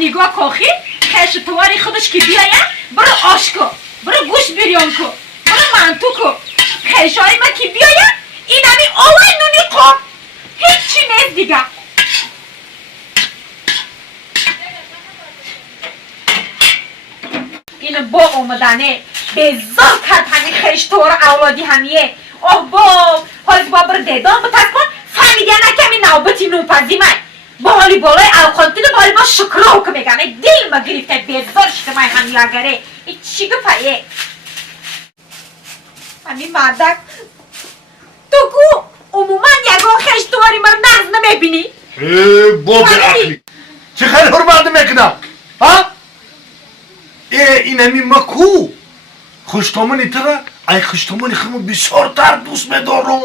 نگاه کاخی خشتواری خودش که بیاید برو آش کو برو گوش بریان کو برو منتو کو خشای ما که بیاید این همی آوه نونی کو هیچی نیست دیگه اینو با اومدنه بزار کرد همین خشتوار اولادی همیه اوه با حالی با برو دیدان بتر کن فهمیدی نکمی نوبتی نوپزی من با حالی بالای اوخانتین با حالی با شکرا که میگم دل ما گرفته بزار شده من همی اگره ای چی گفایه همین مردک تو کو عموما یگان خشتواری من نغز نمیبینی با برعقلی چه خیلی حرمت میکنم ها این همی ما کو خوشتامنی تره ای خوشتامنی خیلی بسیار تر دوست میدارم